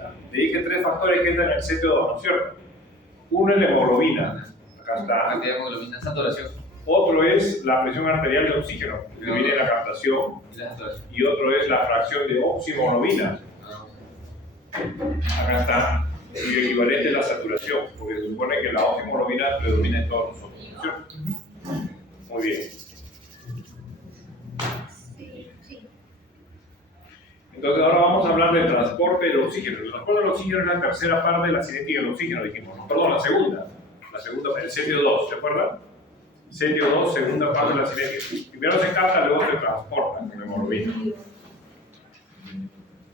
ahorita. Le dije 3 factores que entran en el CTO2, ¿no es cierto? Uno es la hemoglobina, acá está. Cantidad de hemoglobina, saturación. Otro es la presión arterial de oxígeno, que viene de la captación. Y otro es la fracción de oximoglobina. Acá está. Y el equivalente es la saturación, porque se supone que la oximoglobina predomina en todos nosotros, ¿no es cierto? Muy bien. Entonces ahora vamos a hablar del transporte del oxígeno. El transporte del oxígeno es la tercera parte de la cinética del oxígeno, dijimos. ¿No? Perdón, la segunda, el CTO2, ¿se acuerdan? CTO2, segunda parte de la cinética. Primero se capta, luego se transporta con hemoglobina.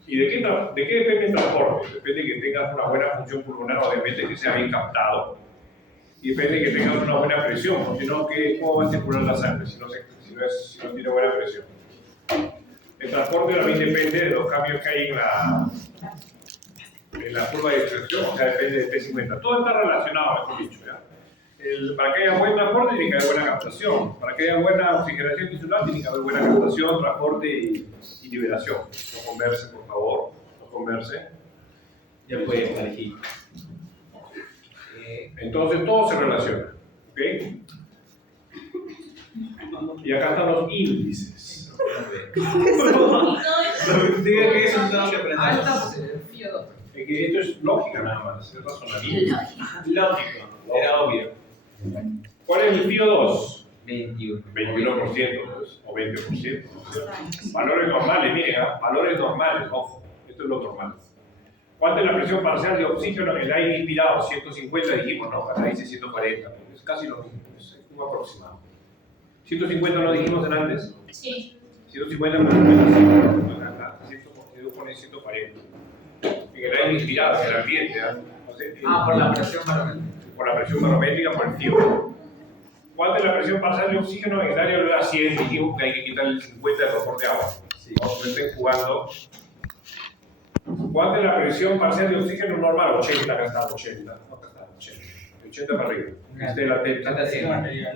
¿Y de qué depende el transporte? Depende de que tengas una buena función pulmonar, obviamente que sea bien captado. Y depende de que tengas una buena presión, porque si no, ¿cómo va a circular la sangre si no tiene buena presión? El transporte también depende de los cambios que hay en la curva de distribución, o sea, depende de T50. Todo está relacionado, mejor dicho, ¿ya? Para que haya buen transporte tiene que haber buena captación. Para que haya buena oxigenación tisular tiene que haber buena captación, transporte y liberación. No converse, por favor. No converse. Ya puedes elegir. Entonces todo se relaciona. ¿Ok? Y acá están los índices. Diga que eso tengo que aprender. Ah, estamos en el FIO2. Es que esto es lógica nada más, es razonamiento. Lógico, era obvio. ¿Cuál es el FIO2? 21. 21% pues, o 20%. Valores normales, miren, valores normales, ojo, esto es lo normal. ¿Cuánto es la presión parcial de oxígeno en el aire inspirado? 150 dijimos, no, acá dice 140, es casi lo mismo, es un aproximado. 150 lo dijimos en antes. Sí. 150 por 50, acá, 140. En el aire inspirado, en el ambiente. Por la presión barométrica. Por la presión barométrica, por el FIO. ¿Cuánto es la presión parcial de oxígeno en el área de la 100? Dijimos que hay que quitarle el 50 del vapor de agua. Sí. No estén jugando. ¿Cuánto es la presión parcial de oxígeno normal? 80, acá está 80. Acá está 80. 80 para arriba. Esta es la teta. ¿No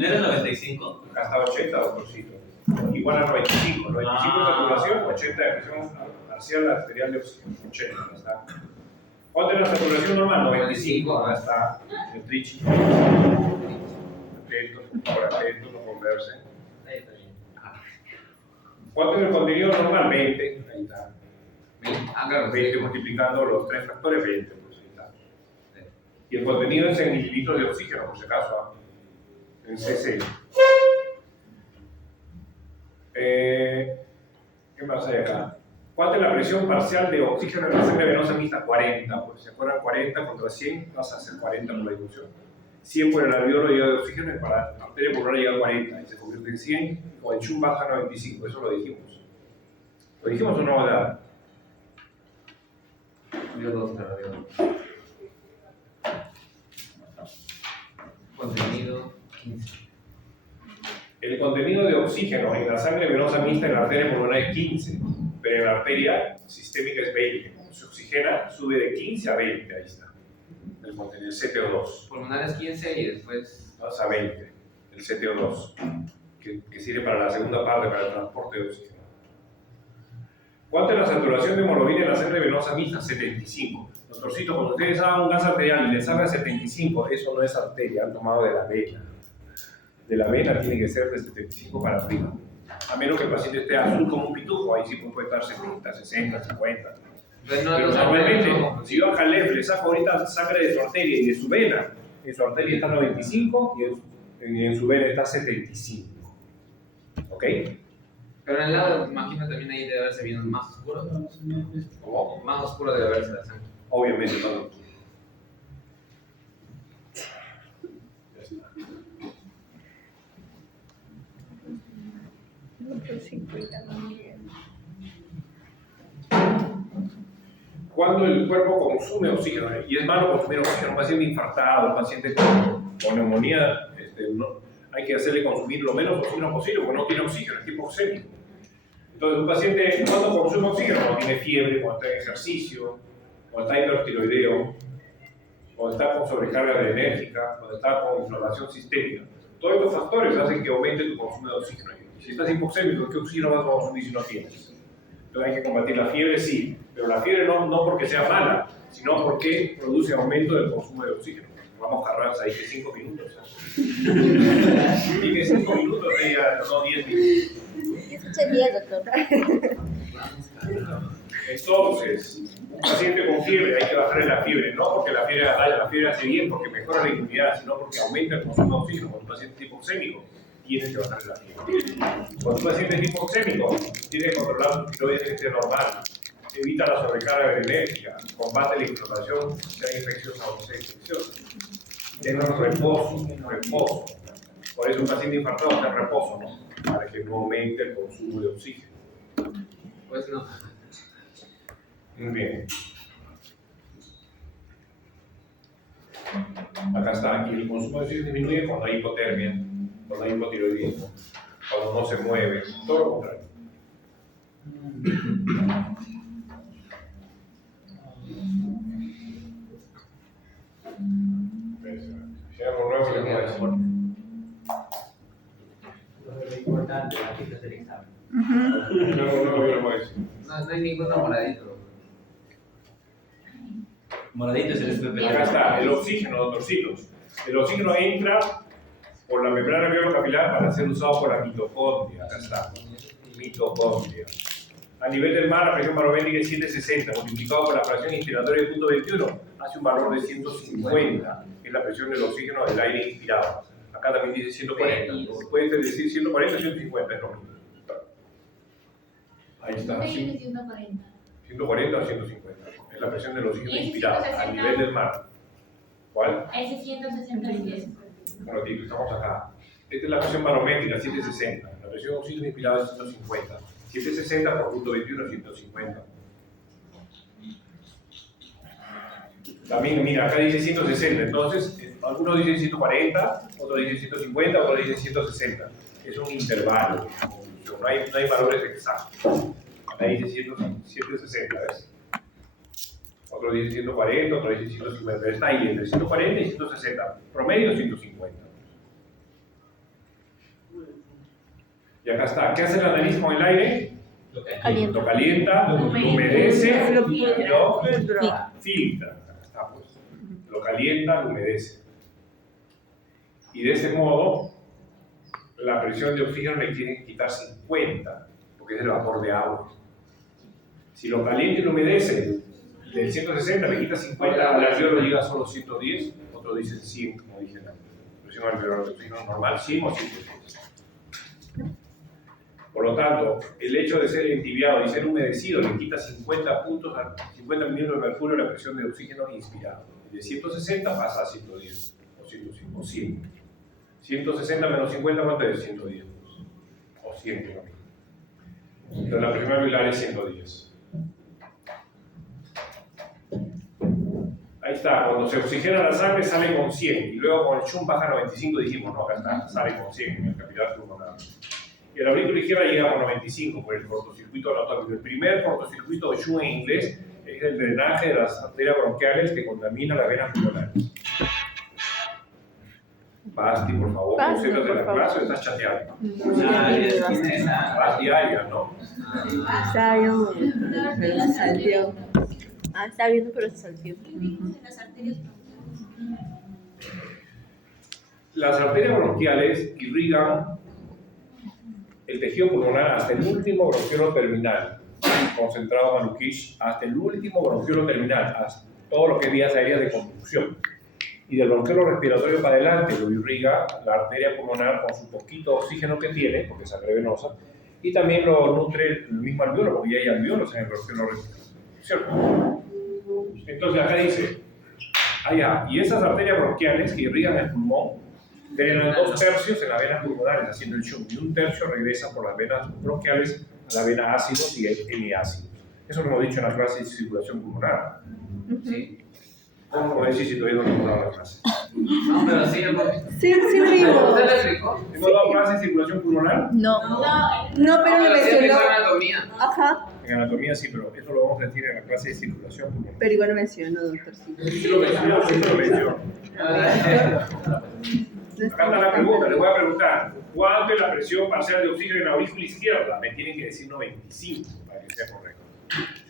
era 95? Acá está 80, doctorcito. Igual a 95. 95 de saturación, 80 de presión parcial arterial de oxígeno. 80, acá está. ¿Cuánto es la saturación normal? 95. Acá está el trichi. Atento, no conversen. ¿Cuánto es el contenido normal? 20. Ahí está. Claro. 20 multiplicando los 3 factores, 20. Pues ahí está. Y el contenido es en mililitros de oxígeno, por si acaso, en cc. ¿Qué más hay acá? ¿Cuánto es la presión parcial de oxígeno en la sangre venosa mixta? 40. Pues, ¿se acuerdan? 40 contra 100, vas a hacer 40 por la difusión. 100 por el alveolo llega de oxígeno y para la arteria pulmonar llega a 40 y se convierte en 100, o el chum baja a 95, eso lo dijimos. ¿Lo dijimos o no, verdad? Contenido 15. El contenido de oxígeno en la sangre venosa mixta en la arteria pulmonar es 15, pero en la arteria sistémica es 20. Cuando se oxigena, sube de 15 a 20, ahí está. El contenido, el CTO2. Pulmonar es 15 y después. Vas a 20, el CTO2, que sirve para la segunda parte, para el transporte de oxígeno. ¿Cuánto es la saturación de hemoglobina en la sangre venosa mixta? 75. Doctorcito, cuando ustedes hagan un gas arterial y les salga 75, eso no es arteria, han tomado de la vena. De la vena tiene que ser de 75 para arriba. A menos que el paciente esté azul como un pitufo, ahí sí puede estar 70, 60, 50. Pero normalmente, si yo a Caleb le saco ahorita sangre de su arteria y de su vena, en su arteria está 95 y en su vena está 75. ¿Ok? Pero en el lado, imagino también ahí debe haberse bien más oscuro. ¿Cómo? Más oscuro debe haberse la sangre. Obviamente, no. Cuando el cuerpo consume oxígeno, y es malo consumir oxígeno, un paciente infartado, un paciente con neumonía, hay que hacerle consumir lo menos oxígeno posible porque no tiene oxígeno, es hipoxémico. Entonces, un paciente cuando consume oxígeno, cuando tiene fiebre, cuando está en ejercicio, cuando está hipertiroideo, cuando está con sobrecarga adrenérgica, cuando está con inflamación sistémica. Todos estos factores hacen que aumente tu consumo de oxígeno. Si estás hipoxémico, ¿qué oxígeno vas a consumir si no tienes? Entonces hay que combatir la fiebre, sí. Pero la fiebre no porque sea mala, sino porque produce aumento del consumo de oxígeno. Vamos a agarrar ahí que 5 minutos. Y que 5 minutos, no 10 minutos. Escuché 10, doctor. Entonces, un paciente con fiebre, hay que bajarle la fiebre, no porque la fiebre haga daño, la fiebre hace bien, porque mejora la inmunidad, sino porque aumenta el consumo de oxígeno. Cuando un paciente hipoxémico, tienes que bajarle la fiebre. Cuando un paciente es hipoxémico, tienes que controlar su tiroides que esté normal, evita la sobrecarga enérgica, combate la inflamación, sea infecciosa o no sea infecciosa. Tenga un reposo. Por eso un paciente infartado está en reposo, ¿no? Para que no aumente el consumo de oxígeno. Pues no. Muy bien. Acá está, aquí el consumo de oxígeno disminuye cuando hay hipotermia, cuando hay hipotiroidismo, cuando no se mueve, todo lo contrario. Si hay algo nuevo, le voy a decir. Lo importante, aquí está el examen. Si hay algo nuevo, yo le voy a decir. No hay ninguno moradito. Moradito es el SPP. Acá está, el oxígeno, doctorcitos. El oxígeno entra por la membrana alveolo-capilar para ser usado por la mitocondria. Acá está, mitocondria. A nivel del mar, la presión barométrica es 760, multiplicado por la fracción inspiratoria de punto 21, hace un valor de 150, que es la presión del oxígeno del aire inspirado. Acá también dice 140. Puede decir 140 o 150, es lo mismo. Ahí está, sí. 140. 140 o 150. Es la presión del oxígeno ¿Y ese inspirado a 160? nivel del mar. ¿Cuál? Ese 160. Bueno, tío, estamos acá. Esta es la presión barométrica, 760. La presión de oxígeno inspirado es 150. 760 por punto 21, 150. También, mira, acá dice 160. Entonces, algunos dicen 140, otros dicen 150, otros dicen 160. Es un intervalo. No hay valores exactos. Acá dice 160, ¿ves? Otros dicen 140, otros dicen 150. Está ahí entre 140 y 160. Promedio 150. Y acá está. ¿Qué hace la nariz con el aire? Calienta. Lo calienta, lo humedece Lo y lo filtra. Acá está, pues. Lo calienta, lo humedece. Y de ese modo, la presión de oxígeno le tiene que quitar 50, porque es el vapor de agua. Si lo calienta y lo humedece, del 160 le quita 50, al alveolo llega a solo 110, otro dice 100, como dije la presión alveolar de oxígeno normal, 100 o 110. Por lo tanto, el hecho de ser entibiado y ser humedecido le quita 50 puntos, 50 milímetros de mercurio a la presión de oxígeno inspirado. De 160 pasa a 110 o 105 o 100. 160 menos 50, ¿cuánto es? 110. O 100, creo. Entonces la presión alveolar es 110. Ahí está, cuando se oxigena la sangre sale con 100 y luego con el chum baja a 95, dijimos, no, acá está, sale con 100 en el capilar pulmonar. Y a la aurícula izquierda llega con 95 por el cortocircuito anatómico. El primer cortocircuito, chum en inglés, es el drenaje de las arterias bronquiales que contamina las venas pulmonares. Basti, por favor, concéntrate en la clase o estás chateando. Basti, Aria, ¿no? Estaba viendo, pero se salteó. Ah, estaba viendo, pero se salteó. Las arterias bronquiales irrigan el tejido pulmonar hasta el último bronquiolo terminal, concentrado Malukish, hasta el último bronquiolo terminal, hasta todo lo que es vías aéreas de conducción. Y del bronquiolo respiratorio para adelante lo irriga la arteria pulmonar con su poquito oxígeno que tiene, porque es sangre venosa, y también lo nutre el mismo alveolo, porque ya hay alveolos en el bronquiolo respiratorio. Entonces acá dice, allá, y esas arterias bronquiales que irrigan el pulmón, drenan 2/3 en las venas pulmonares haciendo el shunt, y 1/3 regresa por las venas bronquiales a la vena ácidos y hemiácidos. Eso lo hemos dicho en la clase de circulación pulmonar. Sí. ¿Cómo decir si todavía no hemos dado la clase? No, pero sí, Sí, sí lo vimos. ¿Usted lo explicó? ¿Hemos dado clase de circulación pulmonar? No, no, pero lo sí mencionó. explicó anatomía. Ajá, En anatomía sí, pero eso lo vamos a decir en la clase de circulación pulmonar. pero igual lo mencionó, doctor. Sí. Sí lo mencionó, sí lo mencionó. Acá está la pregunta, les voy a preguntar, ¿cuánto es la presión parcial de oxígeno en la aurícula izquierda? Me tienen que decir 95 para que sea correcto.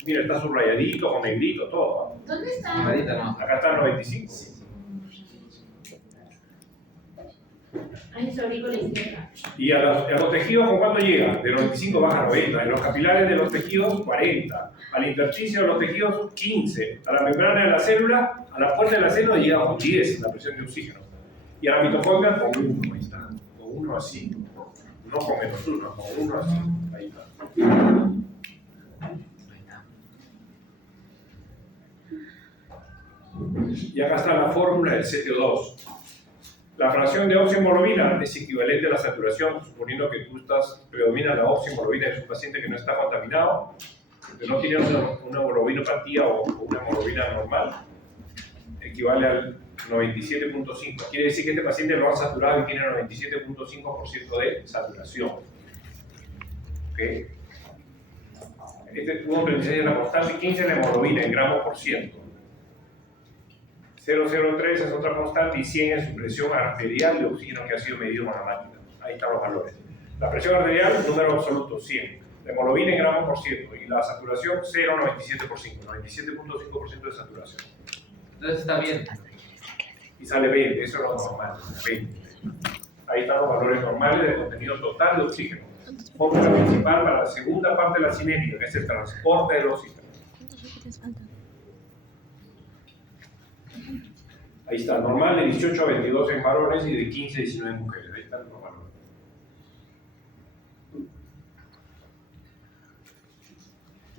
Mira, está subrayadito, con negrito, todo. ¿Dónde está? Moradita no. Acá está el 95. Ahí sobre con la izquierda. Y a los tejidos, ¿con cuánto llega? De 95 baja a 90. En los capilares de los tejidos, 40. Al intersticio de los tejidos, 15. A la membrana de la célula, a la puerta de la célula llega con 10 la presión de oxígeno. Y a la mitocondria con 1, ahí está. Con 1 así. No con menos 1, con 1 así. Ahí está. Y acá está la fórmula del CTO2. La fracción de oximoglobina es equivalente a la saturación, suponiendo que predomina la oximoglobina en un paciente que no está contaminado, que no tiene una hemoglobinopatía o una hemoglobina normal, equivale al 97.5. Quiere decir que este paciente lo ha saturado y tiene 97.5% de saturación. ¿Okay? Uno le enseña la constante 15 de la hemoglobina en gramos por ciento. 0,03 es otra constante y 100 es su presión arterial de oxígeno que ha sido medido con la máquina. Ahí están los valores. La presión arterial, número absoluto, 100. La hemoglobina en gramos por ciento y la saturación 0,97%. 97.5% de saturación. Entonces está bien. Y sale 20, eso es lo normal, 20. Ahí están los valores normales del contenido total de oxígeno. Fórmula principal para la segunda parte de la cinética, que es el transporte del oxígeno. Ahí está, normal de 18 a 22 en varones y de 15 a 19 en mujeres. Ahí están los valores.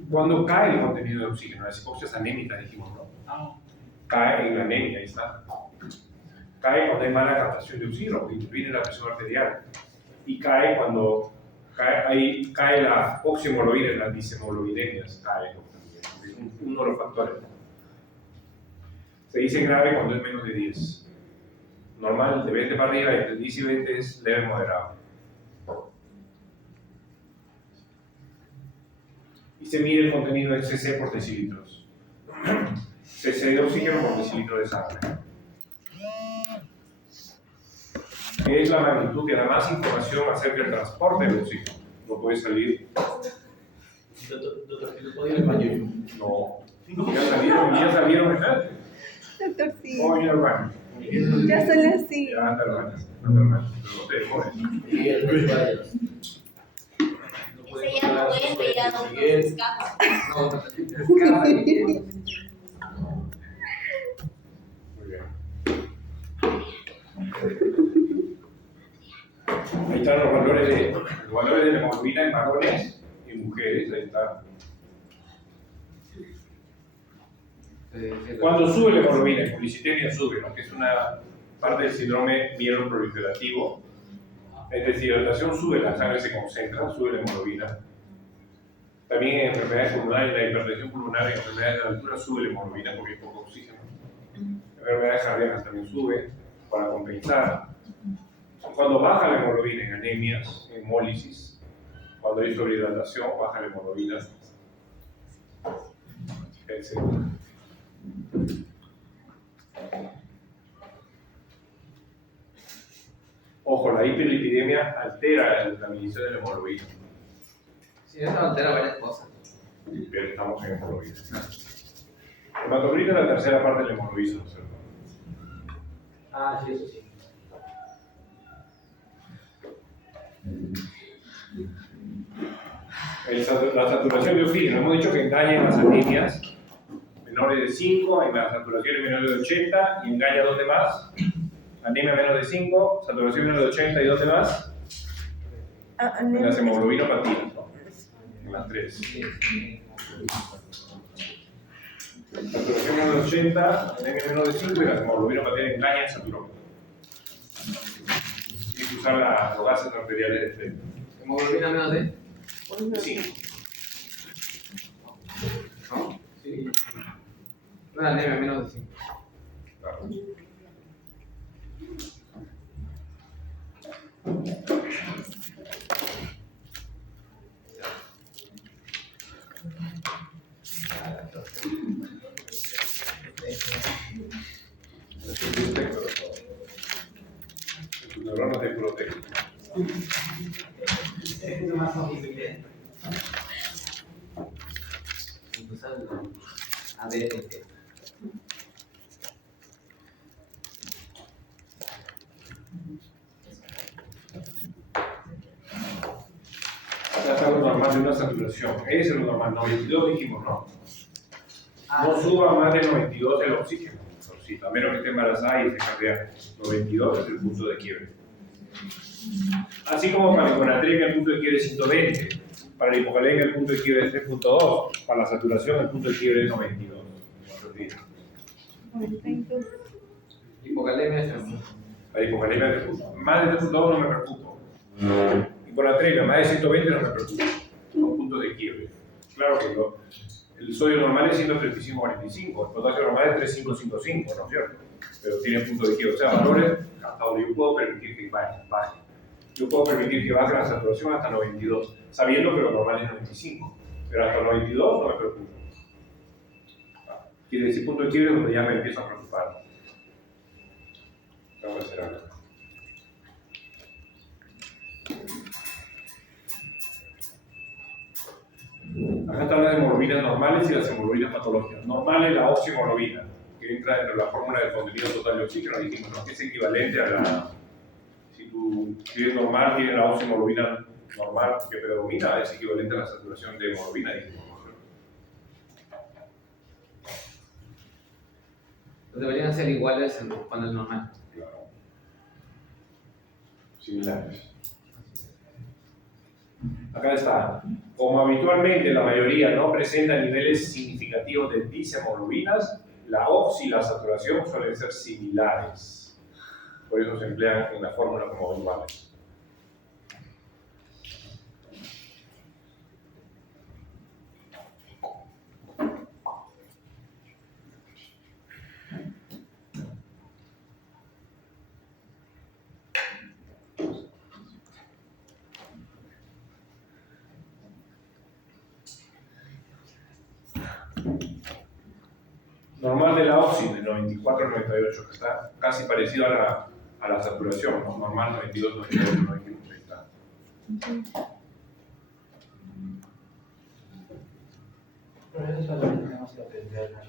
Cuando cae el contenido de oxígeno, las hipoxias anémicas dijimos, ¿no? Cae en la anemia, ahí está. Cae cuando hay mala captación de oxígeno, que interviene la presión arterial. Y cae cuando cae la oximoglobina en las dishemoglobinemias. Cae, es uno de los factores. Se dice grave cuando es menos de 10. Normal, de 20 para arriba, entre 10 y 20 es leve moderado. Y se mide el contenido de cc por decilitros. cc de oxígeno por decilitro de sangre. Que es la magnitud que da más información acerca del transporte del oxígeno. No puede salir. Doctor, ¿no puedo ir al baño? No. Ya salieron, ¿verdad? Doctor, sí. ¿Cómo ir al baño? Ya son las 5. Ya, anda al baño. Anda al baño. No te demores. Miguel, no te vayas. Ese ya no vuelve, ya no se escapa. No, escapa. Muy bien. Ahí están los valores de la hemoglobina en varones y mujeres. Ahí está. Cuando sube la hemoglobina, en policitemia sube, ¿no? Que es una parte del síndrome mieloproliferativo. En deshidratación sube, la sangre se concentra, sube la hemoglobina. También en enfermedades pulmonares, la hipertensión pulmonar en enfermedades de la altura sube la hemoglobina porque hay poco oxígeno. Enfermedades cardíacas también sube para compensar. Cuando baja la hemoglobina en anemias, en hemólisis, cuando hay sobrehidratación, baja la hemoglobina, etc. Ojo, la hiperlipidemia altera la medición de la hemoglobina. Sí, eso altera varias cosas. Pero estamos en hemoglobina. Hematocrita es la tercera parte de la hemoglobina, ¿no es cierto? Ah, sí, eso sí. La saturación de oxígeno, hemos dicho que engaña en las anemias menores de 5, en las saturaciones menores de 80 y engaña ¿dónde más? Anemia menos de 5, saturación menos de 80 y ¿dónde más? En las hemoglobinopatías, ¿no? En las 3. Saturación menos de 80, anemia menos de 5 y las hemoglobinopatías engañan saturómetro. Hay que usar los gases arteriales de frente. Hemoglobina menos de. Sí. ¿No? Sí. Una anemia menos de 5. Claro. Tus neuronas te protegen. Es más fácil, Miguel. normal de una saturación. Ese es lo normal, 92 dijimos, ¿no? No suba más de 92 el oxígeno. Sí, a menos que esté embarazada y se cardea. 92 es el punto de quiebre. Así como para la hiponatremia el punto de quiebre es 120, para la hipocalemia el punto de quiebre es 3.2, para la saturación el punto de quiebre es 92. Hipocalemia es La hipocalemia es 3.2. Más de 3.2 no me preocupo. Hiponatremia, más de 120 no me preocupo. Son puntos de quiebre. Claro que el sodio normal es 135-45, el potasio normal es 3555, ¿no es cierto? Pero tiene punto de quiebre, o sea, valores hasta donde yo puedo permitir que baje. Yo puedo permitir que baje la saturación hasta 92, sabiendo que lo normal es 95, pero hasta 92 no me preocupo. Quiere decir punto de quiebre donde ya me empiezo a preocupar. Vamos a hacer algo. Acá están las hemoglobinas normales y las hemoglobinas patológicas. Normal es la oximoglobina, que entra dentro de la fórmula del contenido total de oxígeno, dijimos, ¿no? Que es equivalente a la... Si es normal, tiene la oximoglobina normal que predomina, es equivalente a la saturación de hemoglobina, dijimos. Deberían ser iguales cuando es normal. Claro. Similares. Acá está. Como habitualmente la mayoría no presenta niveles significativos de dishemoglobinas, la oxi y la saturación suelen ser similares. Por eso se emplean en la fórmula como iguales. Normal de la oxi de 94 al 98, que está casi parecido a la saturación, ¿no? Normal 92, 98, 91, ahí está. Pero eso solamente tenemos que aprender, ¿no?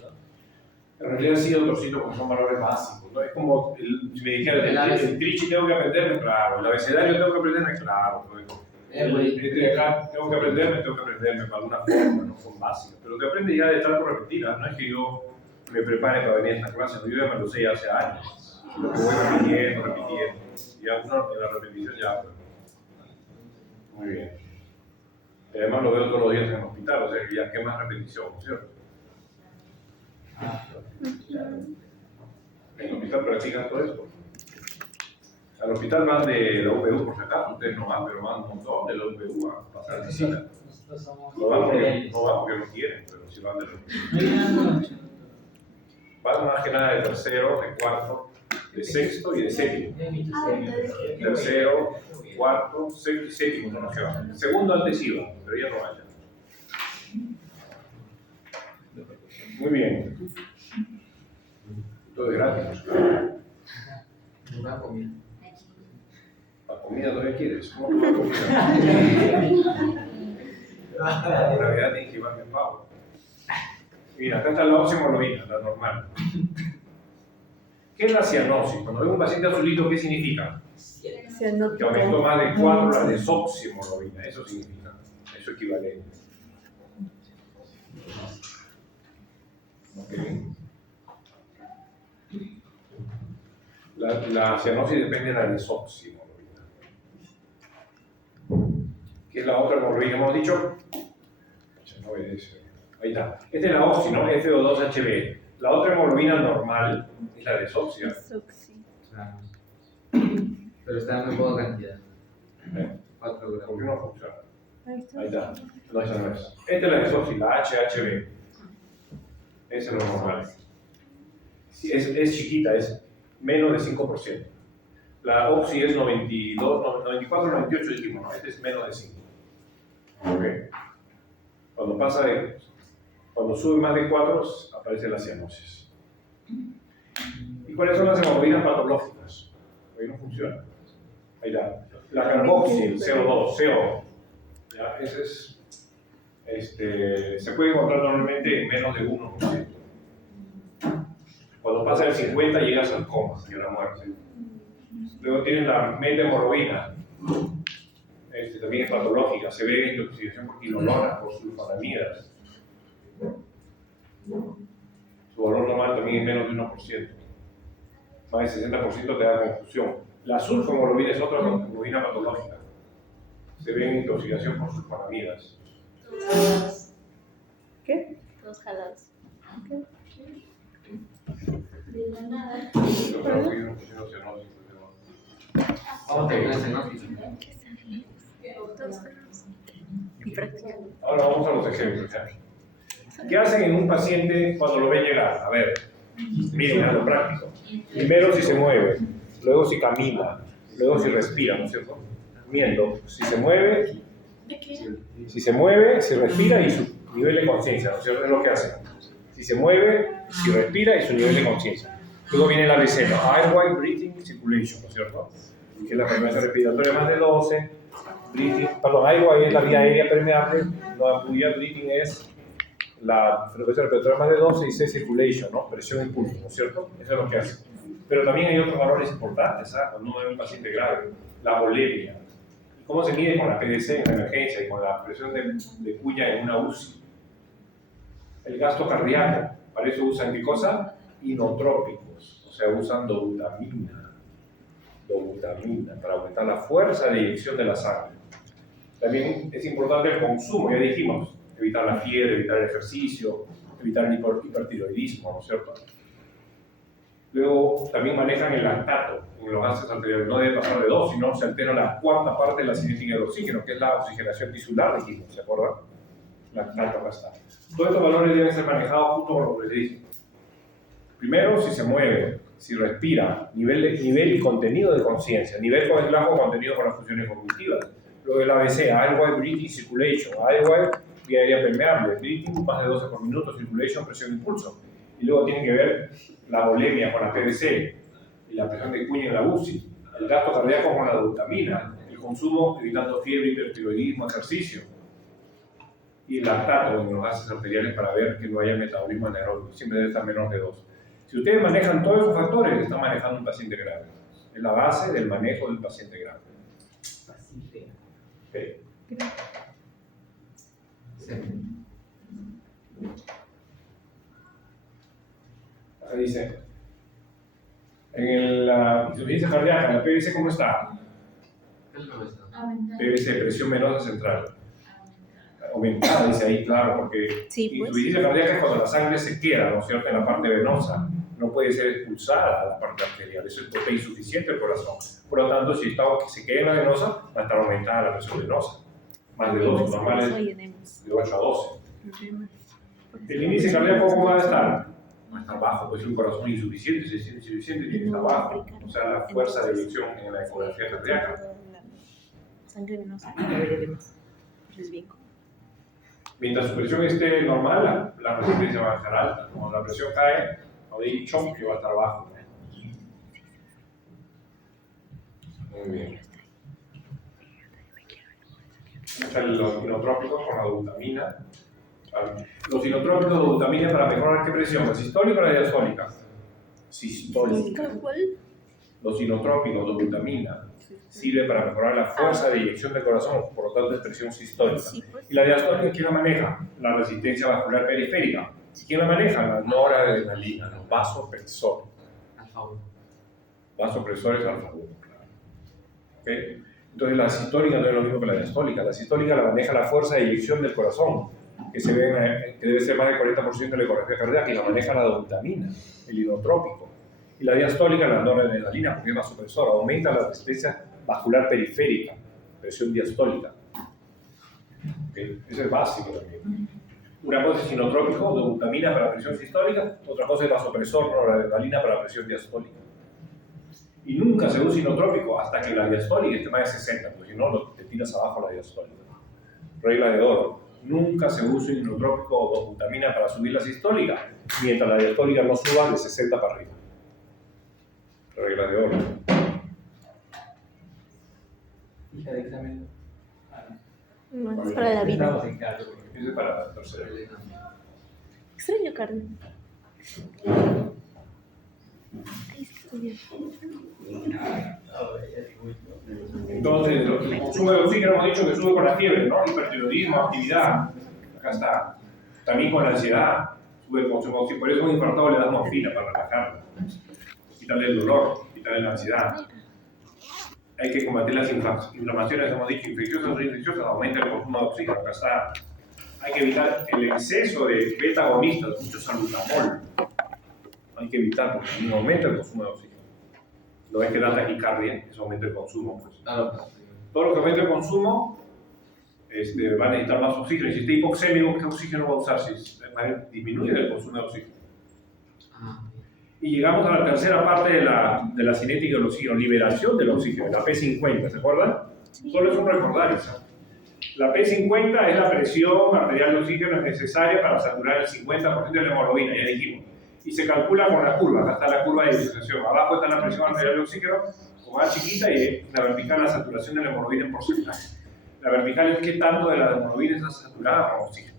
En realidad sí, doctorcito, porque son valores básicos, ¿no? Es como, si me dijeran, el trichi tengo que aprenderme, claro, el abecedario tengo que aprenderme, claro, de acá tengo que aprenderme para alguna forma, no son básicos, pero te aprendes ya de tanto repetidas, no es que yo me prepare para venir a esta clase, yo ya me lo sé ya hace años, lo que voy repitiendo, y a uno en la repetición ya, pues. Muy bien. Y además lo veo todos los días en el hospital, o sea que ya qué más repetición, ¿cierto? En el hospital practican todo eso. Al hospital van de la UPU, por si acaso, ustedes no van, pero van un montón de la UPU a pasar visita. No van porque no quieren, pero sí van de la UPU. Van más que nada de tercero, de cuarto, de sexto y de séptimo. Tercero, cuarto, sexto y séptimo no nos quedan. Segundo antes iba, pero ya no vayan. Muy bien. Todo es gratis. Una comida. ¿La comida todavía quieres? ¿Cómo tu comida? La Navidad tienes que llevarme pavo. Mira, acá está la oximoglobina, la normal. ¿Qué es la cianosis? Cuando veo un paciente azulito, ¿qué significa? Que aumentó más de 4 la desoximoglobina. Eso significa. Eso es equivalente. Okay. La cianosis depende de la desoximoglobina. ¿Qué es la otra hemoglobina? Hemos dicho. No obedece. Ahí está. Esta es la oxi, ¿no? FO2HB. La otra hemoglobina normal es la desoxia. Claro. Pero está en muy poca cantidad. 4 ¿Por gramos. qué no funciona? Ahí está. No, esa no es. Esta es la desoxi, la HHB. Esa es lo normal. Sí, es chiquita, es menos de 5%. La oxi es 92, 94, 98 dijimos, ¿no? Este es menos de 5. Okay. Cuando sube más de 4, aparece la cianosis. ¿Y cuáles son las hemoglobinas patológicas? Ahí no funciona. Ahí está. La carboxil, CO2, CO. ¿Ya? Ese es, se puede encontrar normalmente en menos de 1%. Cuando pasa el 50 llegas al coma y a la muerte. Luego tienen la methemoglobina. también es patológica, se ve en intoxicación por quinolona, por sulfonamidas. Su valor normal también es menos de 1%. Más del 60% te da confusión. La sulfohemoglobina es otra hemoglobina patológica. Se ve en intoxicación por sulfonamidas. ¿Qué? Todos jalados. De la nada. Ok, la cenosis. Y práctica. Ahora vamos a los ejemplos. ¿Ya? ¿Qué hacen en un paciente cuando lo ven llegar? A ver, miren a lo práctico. Primero si se mueve, luego si camina, luego si respira, ¿no es cierto? Miento, si se mueve, si respira y su nivel de conciencia, ¿no es cierto? Es lo que hacen. Si se mueve, si respira y su nivel de conciencia. Luego viene la ABC, ¿no? Airway, breathing, circulation, ¿no es cierto? Que es la frecuencia respiratoria más de 12. Airway es la vía aérea permeable, la vía breathing es la frecuencia respiratoria más de 12 y C circulation, ¿no? Presión y pulso, ¿no es cierto? Eso es lo que hace. Pero también hay otros valores importantes, ¿sabes? Cuando uno ve un paciente grave, la volemia. ¿Cómo se mide con la PDC en la emergencia y con la presión de cuña en una UCI? El gasto cardíaco, para eso usan ¿qué cosa? Inotrópicos, o sea, usan dobutamina, para aumentar la fuerza de eyección de la sangre. También es importante el consumo, ya dijimos, evitar la fiebre, evitar el ejercicio, evitar el hipertiroidismo, ¿no es cierto? Luego también manejan el lactato en los gases anteriores, no debe pasar de 2, sino se altera la cuarta parte de la cinética del oxígeno, que es la oxigenación tisular, dijimos, ¿se acuerdan? Lactato acá está. Todos estos valores deben ser manejados junto con lo que les dije. Primero, si se mueve, si respira, nivel y contenido de conciencia, nivel con el bajo contenido con las funciones cognitivas. Luego el ABC, airway, breathing, circulation, airway, vía aérea permeable, breathing, más de 12 por minuto, circulation, presión y pulso. Y luego tienen que ver la volemia con la PDC, y la presión de cuña en la UCI, el gasto cardíaco con la dobutamina, el consumo evitando fiebre, hipertiroidismo, ejercicio, y el lactato en los gases arteriales para ver que no haya metabolismo anaeróbico, siempre debe estar menos de 2. Si ustedes manejan todos esos factores, están manejando un paciente grave. Es la base del manejo del paciente grave. Okay. Sí. Ahí dice, en la insuficiencia cardíaca, ¿la PVC cómo está? ¿Qué es lo que está? PVC, presión venosa central. Aumentada, dice ahí, claro, porque Sí, pues. insuficiencia cardíaca es cuando la sangre se queda, ¿no es cierto?, en la parte venosa. No puede ser expulsada a la parte arterial, eso es porque es insuficiente el corazón. Por lo tanto, si está, que se quede en la venosa, va a estar aumentada la presión venosa. Más de 2, normales de 8 a 12. El índice cardíaco, ¿cómo va a estar? Va a estar bajo, pues un corazón insuficiente, si es insuficiente, tiene que estar bajo. O sea, la fuerza de eyección en la ecografía cardíaca. Sangre venosa, venosa. Es bien. Mientras su presión esté normal, la resistencia va a estar alta. Cuando la presión cae, como he dicho, que va a estar bajo. Muy bien. Están los inotrópicos con la dobutamina. Los inotrópicos de dobutamina para mejorar ¿qué presión? ¿La sistólica o la diastólica? Sistólica. ¿Cuál? Los inotrópicos de dobutamina sirve para mejorar la fuerza de eyección del corazón, por lo tanto es presión sistólica. Sí, pues. ¿Y la diastólica quién la maneja? La resistencia vascular periférica. ¿Quién la maneja? La noradrenalina, los vasopresores. Alfa 1. Vasopresores alfa 1, claro. ¿Okay? Entonces la sistólica no es lo mismo que la diastólica. La sistólica la maneja la fuerza de eyección del corazón, que debe ser más del 40% de la ecografía cardíaca, y la maneja la dobutamina, el inotrópico. Y la diastólica, la noradrenalina, porque es vasopresora, aumenta la resistencia vascular periférica, presión diastólica. ¿Okay? Eso es básico también. Una cosa es inotrópico, dobutamina para presión sistólica, otra cosa es vasopresor, noradrenalina para presión diastólica. Y nunca se usa inotrópico hasta que la diastólica esté más de 60, porque si no, te tiras abajo la diastólica. Regla de oro. Nunca se usa inotrópico o dobutamina para subir la sistólica, mientras la diastólica no suba de 60 para arriba. Regla de oro. Hija de examen. No, es para la vida. Estamos en casa. Eso es para la tercera. Extraño carne. Ay, es que estoy bien. Ah, ya digo, Entonces, el consumo de oxígeno hemos dicho que sube con la fiebre, ¿no? Hipertiroidismo, actividad. Acá está. También con la ansiedad. Sube el consumo de oxígeno. Por eso a un infartado le damos morfina para relajarlo. Quitarle el dolor, quitarle la ansiedad. Hay que combatir las inflamaciones, hemos dicho, infecciosas o no infecciosas, aumenta el consumo de oxígeno. Acá está. Hay que evitar el exceso de beta-agonistas, mucho salbutamol. Hay que evitar porque no aumenta el consumo de oxígeno. No ves que da taquicardia, eso aumenta el consumo. Pues. Todo lo que aumenta el consumo va a necesitar más oxígeno. Y si está hipoxémico, ¿qué oxígeno va a usar? Si disminuye el consumo de oxígeno. Y llegamos a la tercera parte de la cinética del oxígeno, liberación del oxígeno, la P50, ¿se acuerdan? Solo es un recordar eso. La P50 es la presión arterial de oxígeno necesaria para saturar el 50% de la hemoglobina, ya dijimos. Y se calcula con la curva, acá está la curva de disociación. Abajo está la presión arterial de oxígeno, como más chiquita, y la vertical la saturación de la hemoglobina en porcentaje. La vertical es qué tanto de la hemoglobina está saturada con oxígeno.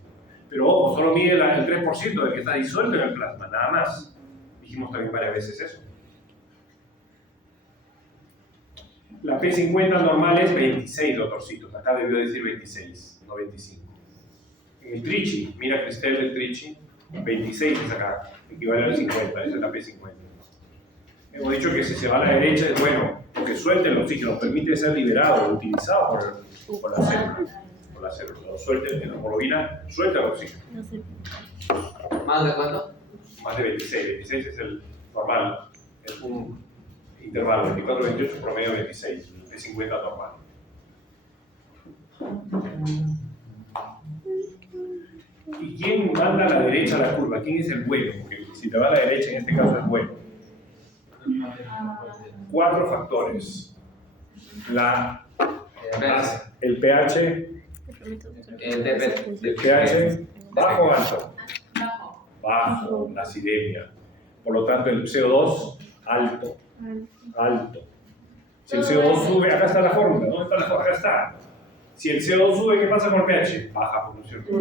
Pero ojo, solo mide el 3% de que está disuelto en el plasma, nada más. Dijimos también varias veces eso. La P50 normal es 26, doctorcitos. Acá debió decir 26, no 25. En el Trichy, mira Cristel del Trichy, 26 es acá, equivale al 50, esa es la P50. Hemos dicho que si se va a la derecha es bueno, porque suelta el oxígeno, permite ser liberado, utilizado por la célula. Por la célula, lo suelta, la hemoglobina suelta el oxígeno. No sé. ¿Más de cuánto? Más de 26, 26 es el normal, es un intervalo, 24, 28, promedio 26, es 50 normal. ¿Y quién manda a la derecha la curva? ¿Quién es el bueno? Porque si te va a la derecha, en este caso es bueno. 4 factores. El pH, el pH bajo o alto. Bajo, la acidemia. Por lo tanto, el CO2 alto. Alto. Si el CO2 sube, acá está la fórmula, ¿dónde está la fórmula? Acá está. Si el CO2 sube, ¿qué pasa con el pH? Baja, por cierto.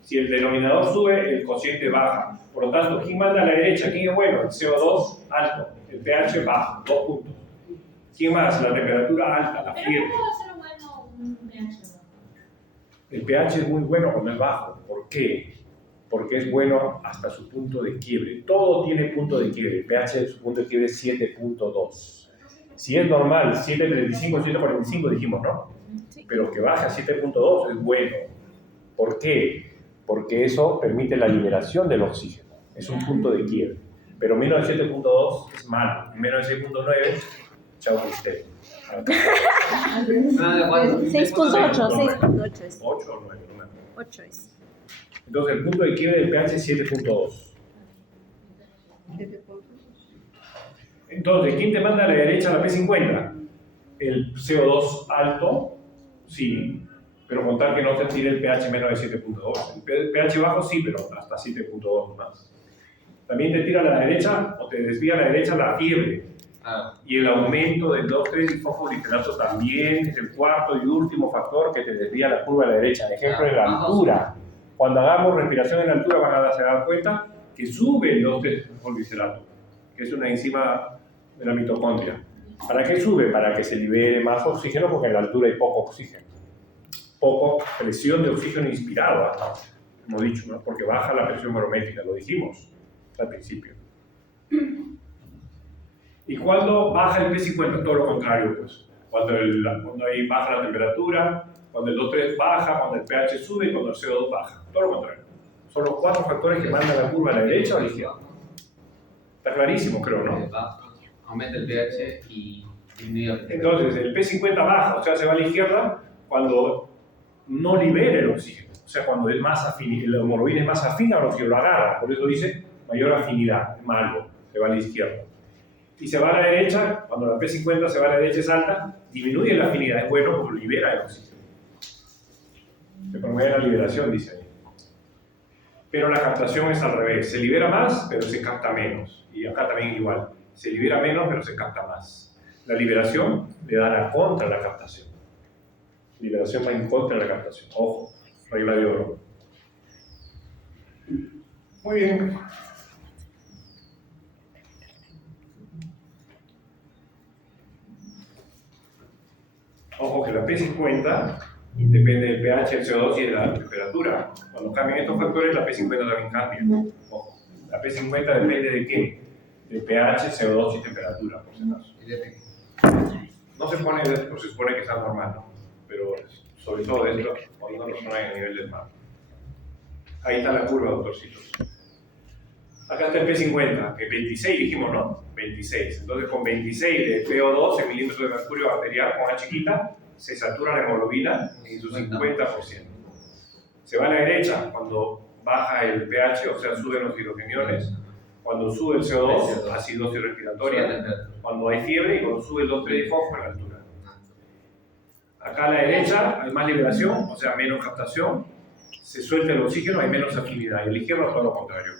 Si el denominador sube, el cociente baja. Por lo tanto, ¿quién manda a la derecha? ¿Quién es bueno? El CO2 alto, el pH bajo, 2 puntos. ¿Quién más? La temperatura alta, la fiebre. ¿Pero cómo va a ser bueno un pH bajo? El pH es muy bueno cuando es bajo. ¿Por qué? Porque es bueno hasta su punto de quiebre. Todo tiene punto de quiebre. El pH de su punto de quiebre es 7.2. Si es normal, 7.35, 7.45 dijimos, ¿no? Pero que baje a 7.2 es bueno. ¿Por qué? Porque eso permite la liberación del oxígeno. Es un punto de quiebre. Pero menos de 7.2 es malo. Menos de 6.9, chao usted. 6.8, 6.8 es. 8 o 9, no me acuerdo. 8 es. Entonces el punto de quiebre del pH es 7.2. Entonces, ¿quién te manda a la derecha la P50? El CO2 alto, sí, pero contar que no te tire el pH menos de 7.2. El pH bajo sí, pero hasta 7.2 más. También te tira a la derecha o te desvía a la derecha la fiebre. Y el aumento del 2,3-fosforilato también es el cuarto y último factor que te desvía la curva a la derecha. Ejemplo de la altura. Cuando hagamos respiración en la altura van a dar cuenta que sube el 2,3-fosforilato, que es una enzima de la mitocondria. ¿Para qué sube? Para que se libere más oxígeno, porque en la altura hay poco oxígeno. Poco presión de oxígeno inspirado, hemos dicho, ¿no? Porque baja la presión barométrica, lo dijimos al principio. ¿Y cuándo baja el P50? Todo lo contrario, pues. Cuando ahí baja la temperatura, cuando el 2,3 baja, cuando el pH sube y cuando el CO2 baja. Todo lo contrario. Son los 4 factores que mandan la curva a la derecha o a la izquierda. Está clarísimo, creo, ¿no? Aumenta el pH y disminuye. Entonces, el P50 baja, o sea, se va a la izquierda cuando no libera el oxígeno. O sea, cuando es más la hemoglobina es más afín al oxígeno, lo agarra. Por eso dice mayor afinidad, es malo, se va a la izquierda. Y se va a la derecha, cuando la P50 se va a la derecha es alta, disminuye la afinidad, es bueno porque libera el oxígeno. Se promueve la liberación, dice ahí. Pero la captación es al revés, se libera más, pero se capta menos. Y acá también igual, se libera menos, pero se capta más. La liberación le dará contra la captación. Liberación va en contra de la captación. Ojo, regla de oro. Muy bien. Ojo que la P50 depende del pH, el CO2 y de la temperatura. Cuando cambian estos factores, la P50 también cambia. Ojo, la P50 depende de qué? Del pH, CO2 y temperatura, por si acaso. Y de No se pone, pues se supone que está normal, ¿no? Pero sobre todo esto, cuando no son a nivel del mar. Ahí está la curva, doctorcitos. Acá está el P50, que 26 dijimos, ¿no? 26. Entonces con 26 de PO2 en milímetros de mercurio bacterial con A chiquita, se satura la hemoglobina en su 50%. Se va a la derecha cuando baja el pH, o sea, suben los hidrogeniones. Cuando sube el CO2, acidosis respiratoria. Cuando hay fiebre y cuando sube el 2,3 fósforo en la altura. Acá a la derecha hay más liberación, o sea, menos captación. Se suelta el oxígeno, hay menos afinidad. Y el izquierdo es todo lo contrario.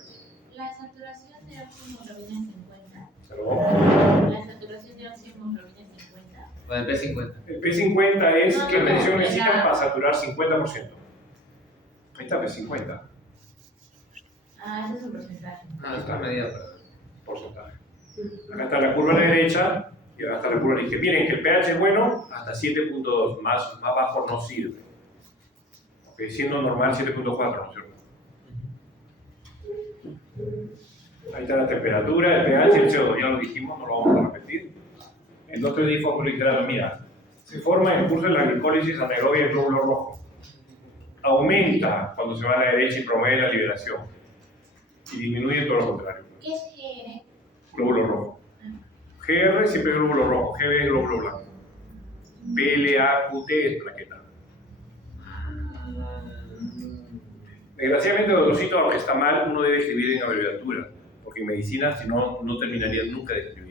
La saturación de oximoglobina es 50. Pero La saturación de oximoglobina es 50. Con el P50. el P50 es No, qué no, presión no, necesitan la- para saturar 50%. Ahí está P50, Ah, ese es un porcentaje. No, está medida para porcentaje. Acá está la curva a la derecha y acá está la curva a la izquierda. Miren que el pH es bueno hasta 7.2, más bajo no sirve. Ok, siendo normal 7.4, ¿no es cierto? Ahí está la temperatura, el pH, el CO2, ya lo dijimos, no lo vamos a repetir. El 2,3-difosforohidrato, mira, se forma en el curso de la glicólisis anaerobia del glóbulo rojo. Aumenta cuando se va a la derecha y promueve la liberación. Y disminuye todo lo contrario. ¿Qué es GR? Glóbulo rojo. GR siempre es glóbulo rojo, GB es glóbulo blanco. PLA-QT es plaqueta. Desgraciadamente, doctorcito, aunque está mal, uno debe escribir en abreviatura, porque en medicina, si no, no terminarías nunca de escribir.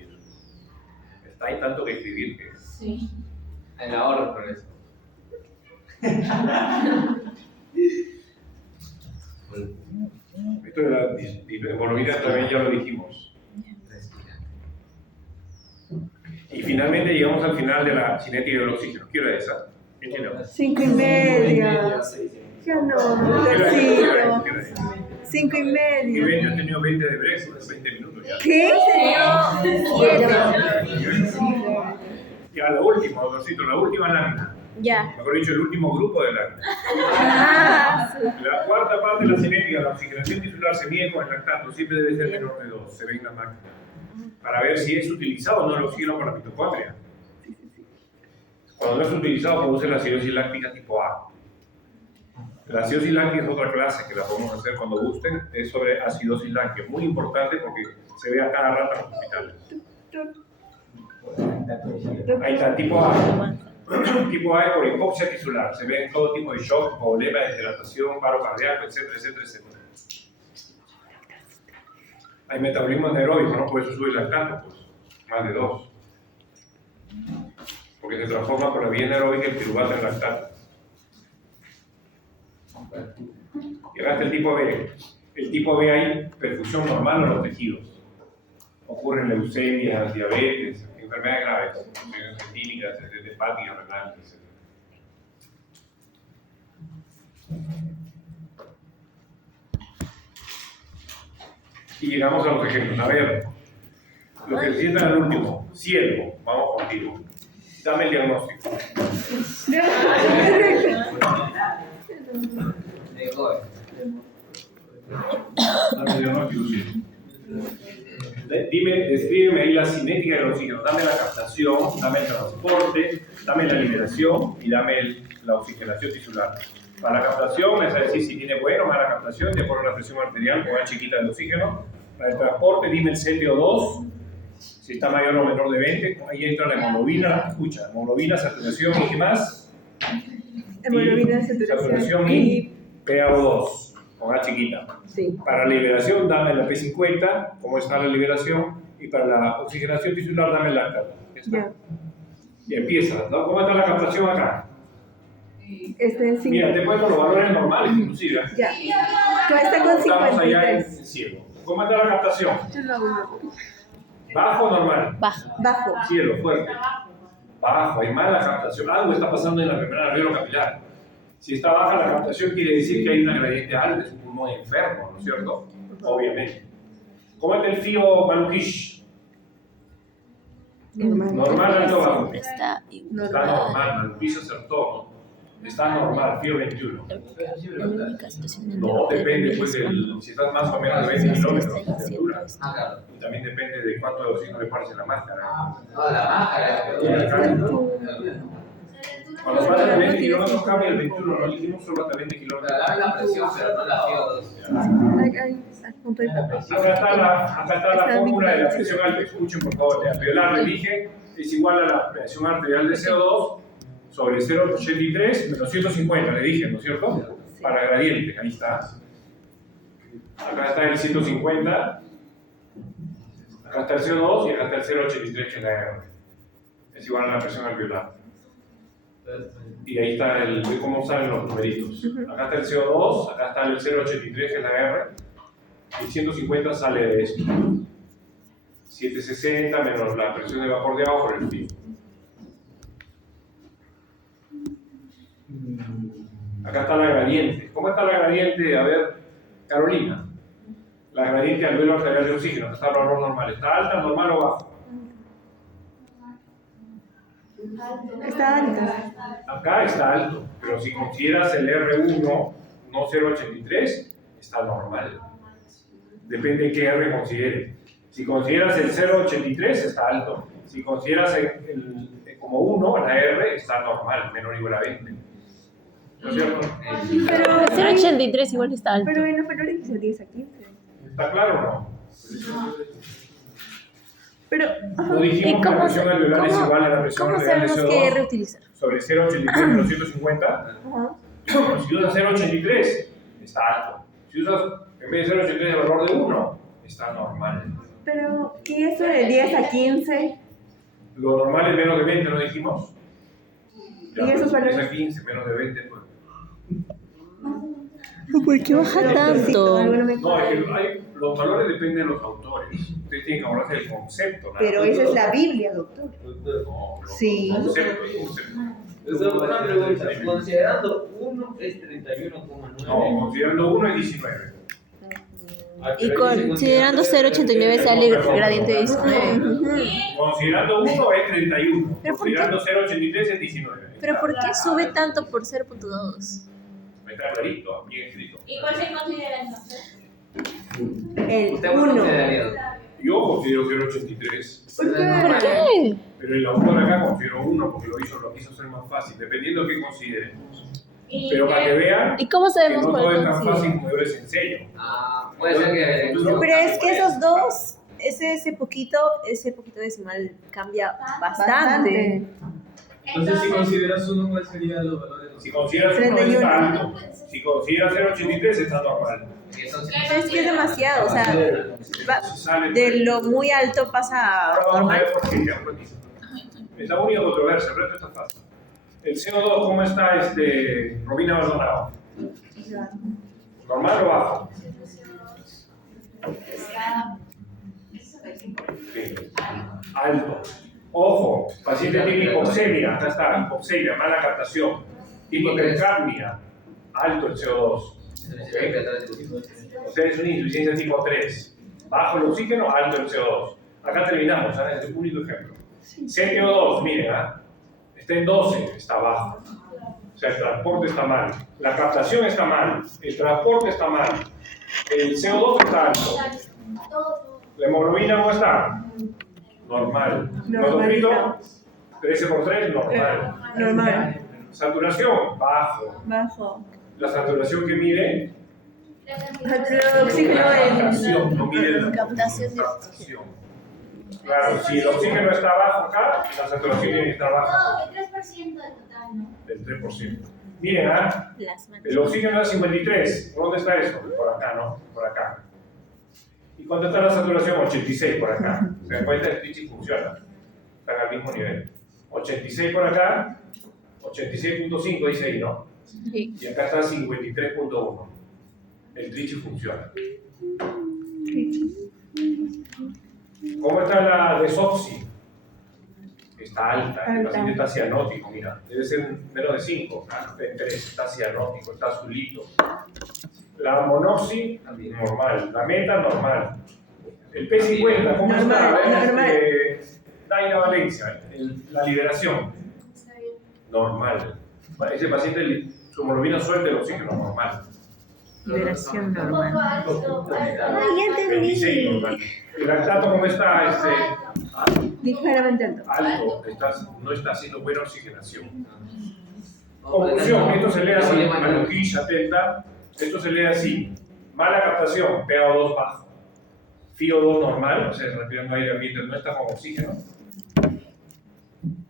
Hay tanto que escribir que... Sí. El ahorro por eso. Esto de la hemoglobina también ya lo dijimos. Y finalmente llegamos al final de la cinética del oxígeno. ¿Qué hora es esa? ¿Qué tiene? 5:30. Ya no, doctorcito. 5:30. Yo he tenido 20 de break, 20 minutos ya. ¿Qué? Ya, la última, doctorcito, la última lámina. Ya. Mejor dicho, el último grupo de láminas. Ah, La cuarta parte de la cinética, la oxigenación tisular se mide con el lactato, siempre debe ser menor de 2, se ve en la máquina, para ver si es utilizado o no el oxígeno por la mitocondria. Cuando no es utilizado, produce la acidosis láctica tipo A. La acidosis láctica es otra clase que la podemos hacer cuando gusten, es sobre acidosis láctea, muy importante porque se ve a cada rato en los hospitales. Ahí está, tipo A. Tipo A es por hipoxia tisular, se ve en todo tipo de shock, problema, deshidratación, paro cardíaco, etcétera, etcétera, etcétera. Hay metabolismo anaeróbico, ¿no? Por eso sube el lactato, pues, más de 2. Porque se transforma por la vía anaeróbica el piruvato en lactato. Y acá está el tipo B. El tipo B hay perfusión normal en los tejidos. Ocurren leucemias, diabetes, enfermedades graves, infecciones endímicas, hepáticas, renales, etc. Y llegamos a los ejemplos. A ver, los que se sientan al último. Cielo, vamos contigo. Dame el diagnóstico. Dame el diagnóstico, sí. Descríbeme ahí la cinética del oxígeno. Dame la captación, dame el transporte, dame la liberación y dame la oxigenación tisular. Para la captación, es decir, si tiene buena o mala captación, de acuerdo a la presión arterial con A chiquita del oxígeno. Para el transporte, dime el CPO2, si está mayor o menor de 20. Ahí entra la hemoglobina, escucha, hemoglobina, saturación y qué más. Hemoglobina, Saturación y PaO2 con A chiquita. Sí. Para la liberación, dame la P50, cómo está la liberación, y para la oxigenación tisular, dame el lactato. Ya. Y empieza, ¿no? ¿Cómo está la captación acá? Este es 5. Mira, te pongo los valores normales, inclusive. Ya. Está con Estamos allá en 53. cielo. ¿Cómo está la captación? Yo lo hago. ¿Bajo o normal? Bajo. Cielo, fuerte. Bajo, hay mala captación. Algo está pasando en la membrana alveolo-capilar. Si está baja la captación, quiere decir que hay una gradiente alta, es un pulmón enfermo, ¿no es cierto? Obviamente. ¿Cómo está el fío Malukish? Normal, alto, bajo. Está Está normal, el piso acertó. Está normal, FIO 21. en única situación No, depende pues del, si estás más o menos de 20 kilómetros de altura. Ah, claro. Y también depende de cuánto de oxígeno le pares en la máscara. No, la máscara. Cuando vas a 20 kilómetros cambia el 21, no elegimos solo hasta 20 kilómetros. La presión, pero no la FIO2. Acá está la fórmula de la presión alta. Escuchen por favor, la alveolar le dije es igual a la presión arterial de CO2 sobre 0,83 menos 150, le dije, ¿no es cierto? Para gradiente, ahí está. Acá está el 150, acá está el CO2 y acá está el 0,83 que es la R. Es igual a la presión alveolar. Y ahí está cómo salen los numeritos. Acá está el CO2, acá está el 0,83 que es la R. Y 150 sale de esto. 760 menos la presión de vapor de agua por el frío. Acá está la gradiente. ¿Cómo está la gradiente? A ver, Carolina. La gradiente alveolar arterial de oxígeno. Acá está el valor normal. ¿Está alta, normal o bajo? Está alto. Acá está alto. Pero si consideras el R1, no 0,83, está normal. Depende de qué R consideres. Si consideras el 0,83, está alto. Si consideras como 1, la R está normal, menor o igual a 20. ¿No es cierto? Pero 0,83 igual está alto. Pero bueno, pero le dice 10 a 15. ¿Está claro o no? Pero, No dijimos que la presión alveolar es igual a la presión ¿cómo arterial de sabemos qué CO2 reutilizar? sobre 0,83 menos 150. Ajá. Si usas 0,83, está alto. Si usas en vez de 0,83 el valor de 1, está normal. Pero, ¿y eso de 10 a 15? Lo normal es menos de 20, ¿no dijimos? Ya, ¿Y esos pues, 10 valores? a 15, menos de 20, pues. ¿Por qué baja tanto? No, es que los valores dependen de los autores. Ustedes tienen que acordarse del concepto. ¿No? Pero esa es la Biblia, doctor. No, Sí. Concepto, el concepto. Una pregunta. Considerando 1 es 31,9. No, considerando 1 es 19. Y considerando 0,89 sale el gradiente de 19. Considerando 1 es 31. ¿Pero por qué? Considerando 0,83 es 19. ¿Pero por qué sube tanto por 0,2? Está clarito, bien escrito. ¿Y cuál se considera entonces? El ¿Usted 1. consideraría? Yo considero 0,83. ¿Por qué? Pero el autor acá consideró 1 porque lo quiso hacer más fácil, dependiendo de qué consideren. Pero para que vean ¿Y cómo que sabemos no todo cuál es tan considera? fácil como yo les enseño. Ah, puede ser que. Pero es que esos dos, ese poquito decimal cambia bastante. Entonces, si consideras 1, ¿cuál sería los valores? Si consideras 1 está alto. Si consideras 0,83 está normal. Es que es demasiado, o sea, Si sale, de lo muy alto pasa ahora a vamos a normal. ver por qué ya aprendí. Es la única controversia, el resto está fácil. El CO2, ¿cómo está Robina Maldonado? ¿Normal o bajo? Sí. Alto. Ojo, paciente tiene hipoxemia, acá está, hipoxemia, mala captación. Hipotermia, alto el CO2. O sea, es una insuficiencia tipo 3. Bajo el oxígeno, alto el CO2. Acá terminamos, ¿sabes? Es un único ejemplo. CO2, miren, está en 12, está bajo. O sea, el transporte está mal. La captación está mal. El transporte está mal. El CO2 está alto. La hemoglobina, ¿cómo está? Normal. Neutrofilo, 13 por 3, normal. Normal. Saturación, bajo. Bajo. La saturación que mide, El oxígeno captación, no mide la captación de captación. Claro, si el oxígeno está bajo acá, la saturación tiene que estar baja. No, el 3% del total, ¿no? Del 3%. Miren, las manos. el oxígeno es 53. ¿Por dónde está eso? Por acá, ¿no? Por acá. ¿Y cuánto está la saturación? 86 por acá. ¿Se dan cuenta? El Trichy funciona. Están al mismo nivel. 86 por acá, 86.5 dice ahí, ¿no? Sí. Y acá está 53.1. El Trichy funciona. ¿Cómo está la desoxi? Está alta, el paciente está cianótico, mira, debe ser menos de 5, en 3, está cianótico, está azulito. La monoxi, normal, la meta, normal. El P50, ¿cómo Normal, está? normal. Daina Valencia. dice, la liberación normal. Ese paciente, su hemoglobina suelta el oxígeno normal. Liberación normal. Ay, ya 26 normal. El lactato, ¿cómo está? Ligeramente alto. Alto, no está haciendo buena oxigenación. Conclusión, esto se lee así, maloquilla, teta, esto se lee así. Mala captación, PaO2 bajo. FiO2 normal, o sea, respirando aire ambiente, no está con oxígeno.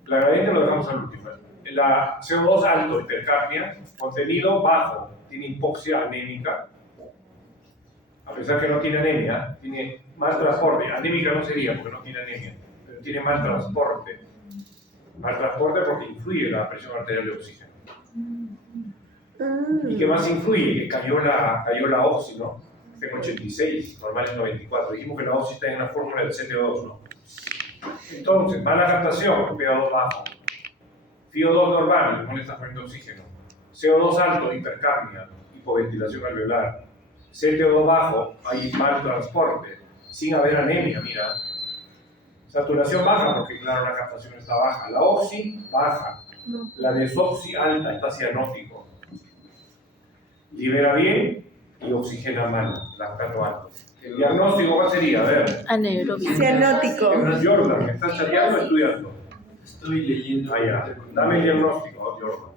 La gradiente lo dejamos al último. La CO2 alto, hipercapnia, contenido bajo, tiene hipoxia anémica. A pesar que no tiene anemia, tiene mal transporte. Anémica no sería porque no tiene anemia, pero tiene mal transporte. Mal transporte porque influye la presión arterial de oxígeno. ¿Y qué más influye? Que cayó la oxi, ¿no? Tengo 86, normal es 94. Dijimos que la oxi está en la fórmula del CTO2, ¿no? Entonces, mala captación, PaO2 bajo. FiO2 normal, no le está poniendo oxígeno. CO2 alto, hipercapnia, hipoventilación alveolar. CTO2 bajo, hay mal transporte, sin haber anemia, mira. Saturación baja, porque claro, la captación está baja. La oxi, baja. La desoxi, alta, está cianótico. Libera bien y oxigena mal, lactato alto. El diagnóstico, ¿cuál sería? A ver. Anaeróbico. Cianótico. Jordan, ¿me estás chateando o estudiando? Estoy leyendo. Ah, ya. Dame el diagnóstico, Jordan.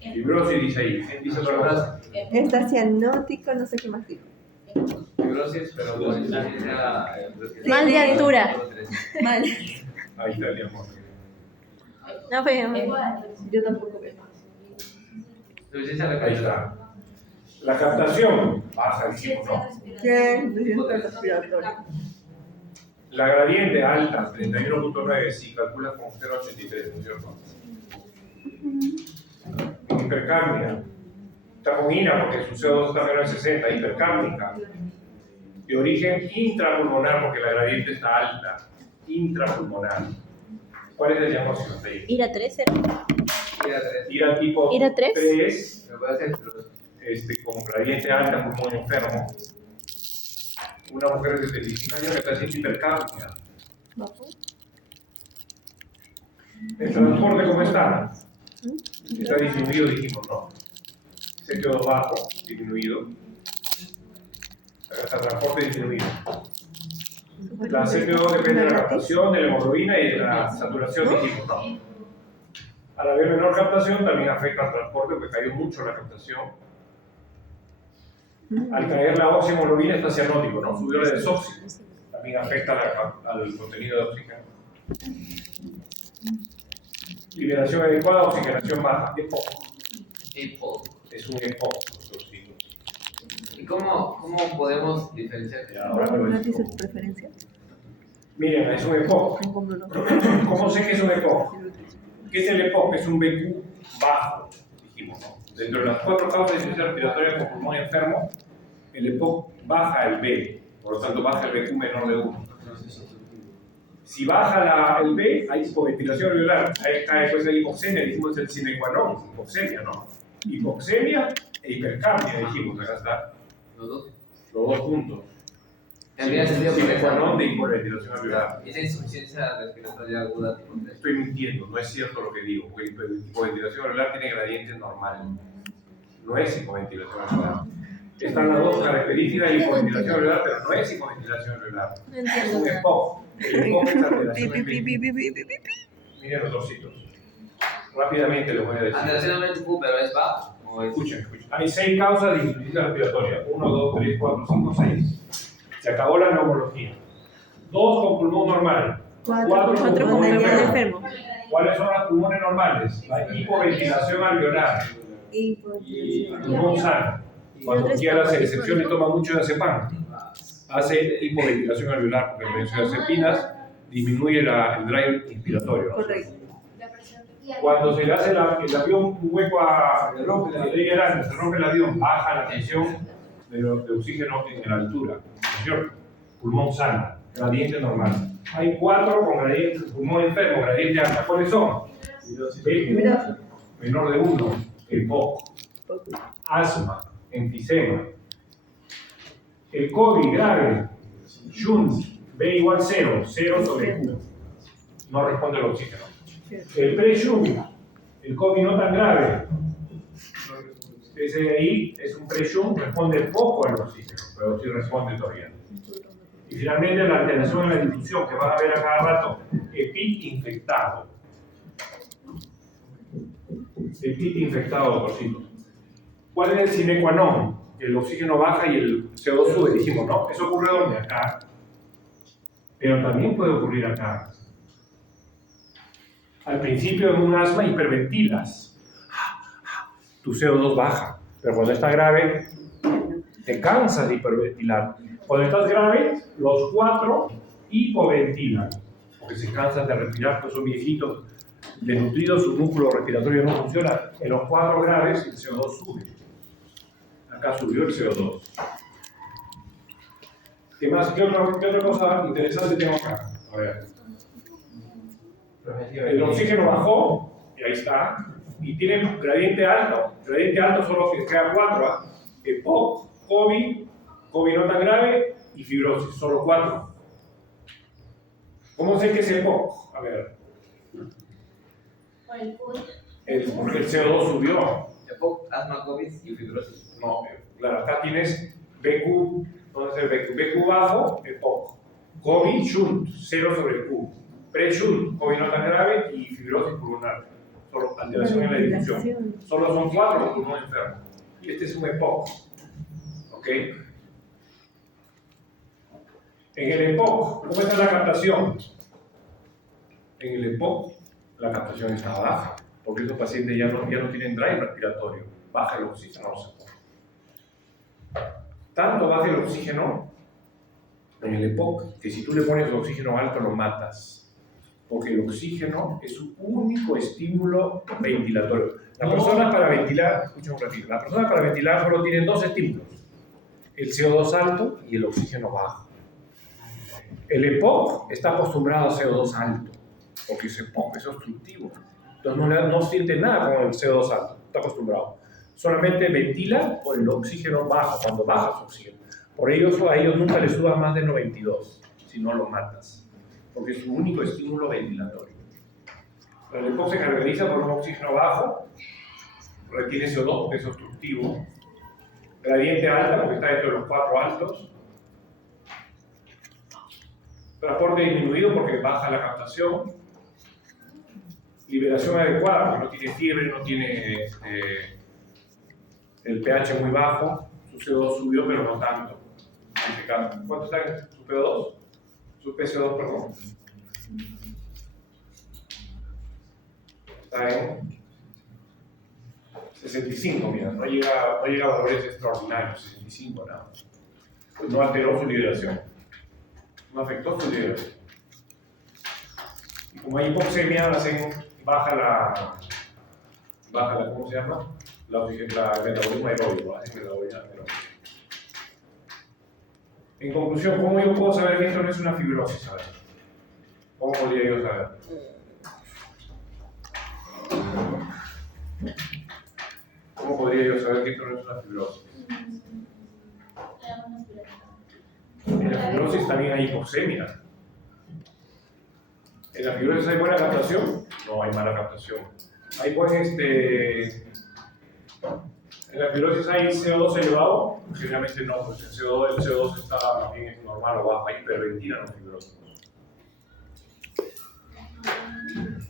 Fibrosis dice ahí. ¿Quién dice otra cosa? Está cianótico, no sé qué más dijo. Fibrosis, pero bueno, Mal de altura. Mal. Ahí está el diagnóstico. No, pero yo tampoco veo. Ahí está. La captación baja, dijimos, ¿no? ¿Qué? Respiratorio. La gradiente alta, 31.9, si calculas con 0.83, ¿no es cierto? Hipercapnia. Está con INA porque su CO2 está menos de 60, hipercápnica. De origen intrapulmonar porque la gradiente está alta. Intrapulmonar. ¿Cuál es el diagnóstico hasta ahí? Ir a 3, IRA tipo ¿IRA 3? 3, con gradiente alta, pulmón enfermo. Una mujer de 75 años que está haciendo hipercapnia. ¿El transporte cómo está? Está disminuido, dijimos, ¿no? Se quedó bajo, disminuido. Acá está transporte disminuido. La CO2 depende de la captación, de la hemoglobina y de la saturación, dijimos, ¿no? Al haber menor captación también afecta al transporte porque cayó mucho la captación. Al caer la oxihemoglobina está cianótico, ¿no? Subió la desoxi. También afecta al contenido de oxígeno. Liberación adecuada, oxigenación baja. EPOC. Es un EPOC. ¿Y cómo podemos diferenciar? Ahora te lo ¿No explico. dice tu preferencia? Miren, es un EPOC. ¿Cómo sé que es un EPOC? ¿Qué es el EPOC? Es un BQ bajo, dijimos, ¿no? Dentro de las 4 causas de insuficiencia respiratoria con pulmón enfermo, el EPOC baja el B, por lo tanto baja el BQ menor de 1. Si baja el B, hay hipoventilación alveolar, ahí cae pues la hipoxemia, dijimos el sine qua non, hipoxemia, ¿no? Hipoxemia e hipercapnia, dijimos, acá está. Los dos juntos. Tendría sentido Sine que qua non de hipoventilación alveolar. esa insuficiencia respiratoria aguda tipo 3. Estoy mintiendo, no es cierto lo que digo, porque hipoventilación alveolar tiene gradiente normal. No es hipoventilación alveolar. Están las dos características de hipoventilación alveolar, pero no es hipoventilación alveolar. Es un EPOC. El EPOC es alteración en BQ. Miren los dositos. Rápidamente les voy a decir. Alteración en BQ, pero es bajo. Escuchen. Hay 6 causas de insuficiencia respiratoria. 1, 2, 3, 4, 5, 6. Se acabó la neumología. 2 con pulmón normal. 4 con pulmón enfermo. ¿Cuáles son los pulmones normales? La hipoventilación alveolar y pulmón sano. Cuando quiera hacer excepción y toma mucho de azepam, hace hipoventilación alveolar porque la benzodiazepinas disminuye el drive inspiratorio. Correcto. Cuando se le hace el avión un hueco a se rompe el avión, baja la tensión de oxígeno en la altura. ¿Cierto? Pulmón sano, gradiente normal. Hay 4 con gradiente, pulmón enfermo, gradiente alta. ¿Cuáles son? Menor de 1, EPOC, asma, enfisema. El COVID grave, Shunt, B igual 0, 0 sobre Q. No responde el oxígeno. El pre-shunt, el COVID no tan grave. Ese de ahí es un pre-shunt, responde poco al oxígeno, pero sí responde todavía. Y finalmente la alteración en la difusión, que van a ver a cada rato, EPIT infectado. EPIT infectado, doctorcito. ¿Cuál es el sine qua non? El oxígeno baja y el CO2 sube, dijimos, ¿no? Eso ocurre donde acá. Pero también puede ocurrir acá. Al principio en un asma hiperventilas. Tu CO2 baja. Pero cuando está grave, te cansas de hiperventilar. Cuando estás grave, los 4 hipoventilan. Porque se cansan de respirar, pues son viejitos, desnutridos, su músculo respiratorio no funciona. En los 4 graves, el CO2 sube. Acá subió el CO2. ¿Qué más? ¿Qué otra cosa interesante tengo acá? A ver. El oxígeno bajó, y ahí está, y tiene gradiente alto. Gradiente alto solo que queda 4, ¿ah? EPOC, COVID no tan grave y fibrosis, solo 4. ¿Cómo sé que es EPOC? A ver. Porque el CO2 subió. EPOC, asma, COVID y fibrosis. No, claro, acá tienes BQ, ¿dónde es el BQ? BQ bajo, EPOC. COVID, shunt, 0 sobre Q. Pre-shunt, COVID no tan grave y fibrosis pulmonar. Solo alteración en la difusión. Solo son 4 los pulmones enfermos. Y este es un EPOC. ¿Ok? En el EPOC, ¿cómo está la captación? En el EPOC, la captación está baja. Porque esos pacientes ya no tienen drive respiratorio. Baja el oxígeno, no se puede. Tanto baja el oxígeno en el EPOC que si tú le pones el oxígeno alto lo matas. Porque el oxígeno es su único estímulo ventilatorio. La persona para ventilar, escucha un ratito, la persona para ventilar solo tiene 2 estímulos. El CO2 alto y el oxígeno bajo. El EPOC está acostumbrado a CO2 alto, porque ese EPOC es obstructivo. Entonces no siente nada con el CO2 alto, está acostumbrado. Solamente ventila por el oxígeno bajo, cuando baja su oxígeno. Por ello a ellos nunca les subas más de 92, si no lo matas. Porque es su único estímulo ventilatorio. El EPOC se caracteriza por un oxígeno bajo, retiene CO2 porque es obstructivo, gradiente alta porque está dentro de los 4 altos, transporte disminuido porque baja la captación, liberación adecuada porque no tiene fiebre, no tiene el pH muy bajo, su CO2 subió pero no tanto. ¿Cuánto está en su PO2? Su PCO2, perdón. Está en 65, mira, no llega a valores extraordinarios, 65 nada. Pues no alteró su liberación, no afectó su liberación. Y como hay hipoxemia, baja la, ¿cómo se llama? El metabolismo aeróbico, hacen metabolismo aeróbico. En conclusión, ¿cómo yo puedo saber que esto no es una fibrosis? A ver, ¿cómo podría yo saber? ¿Cómo podría yo saber que esto no es una fibrosis? En la fibrosis también hay hipoxemia. ¿En la fibrosis hay buena captación? No, hay mala captación. Hay ¿en la fibrosis hay CO2 elevado? Generalmente no, pues el CO2 está bien normal o bajo, hay hiperventilan los fibrosos.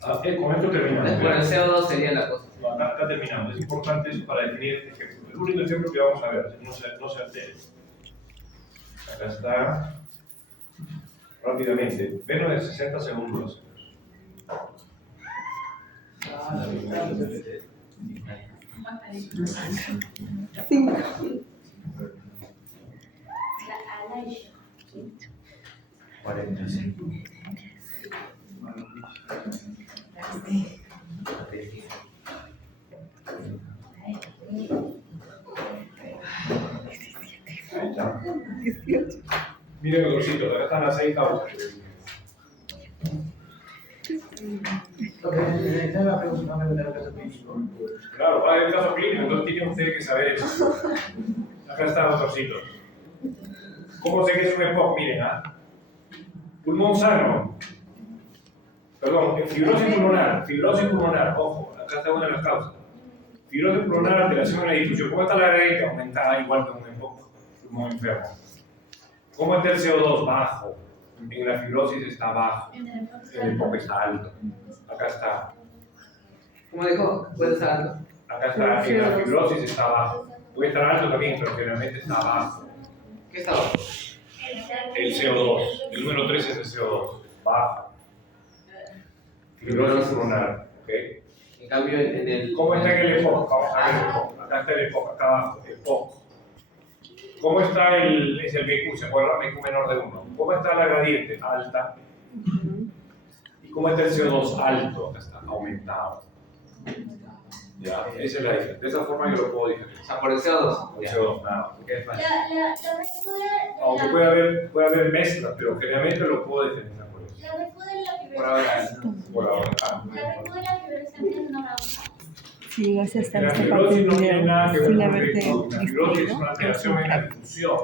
Con esto terminamos. Por el CO2 sería la cosa. No, acá terminamos. Es importante eso para definir este ejemplo. El único ejemplo que vamos a ver, no se altere. Acá está. Rápidamente, menos de 60 segundos. Ahí está. Miren los dositos, acá están las 6 causas. Claro, va a haber caso clínico, entonces tienen ustedes que saber eso. Acá están los dositos. ¿Cómo sé que es un EPOC? Miren, Pulmón sano. Perdón, fibrosis pulmonar, ojo, acá está una de las causas. Fibrosis pulmonar, alteración en la difusión. ¿Cómo está la gradiente? Aumentada igual que un pulmón enfermo. ¿Cómo está el CO2? Bajo. En la fibrosis está bajo. En el EPOC está alto. Acá está. ¿Cómo dijo? ¿Puede estar alto? Acá está, en la fibrosis está bajo. Puede estar alto también, pero generalmente está bajo. ¿Qué está abajo? El CO2. El número 3 es el CO2. Bajo. Fibrosis pulmonar. ¿Ok? En cambio, en el... ¿Cómo está en el EPOC? Vamos a ver el EPOC. Acá está el EPOC, acá abajo. EPOC. ¿Cómo está es el BQ? ¿Se acuerdan? BQ menor de 1. ¿Cómo está la gradiente? Alta. ¿Y cómo está el CO2? Alto. Acá está, aumentado. Ya, esa es la diferencia. De esa forma yo lo puedo O diferenciar. sea, por el CO2. El CO2, nada. ¿Qué falla? Aunque puede haber mezclas, pero generalmente lo puedo diferenciar por eso. Por ahora. Por ahora. Si llegaste hasta La esta parte fibrosis del no tiene video nada que ver sin con haberte el La fibrosis es una alteración en la difusión.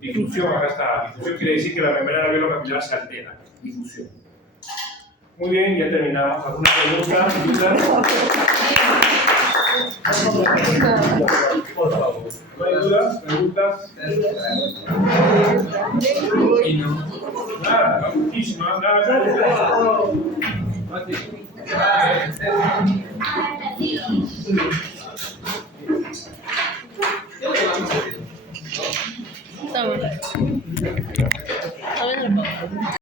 Difusión, acá está. Difusión quiere decir que la membrana alveolo-capilar se altera. Difusión. Muy bien, ya terminamos. ¿Alguna pregunta? ¿Dudas? Por favor. ¿No hay dudas? ¿Preguntas? Y no. Nada, muchísimo. Nada. Ah, entendido.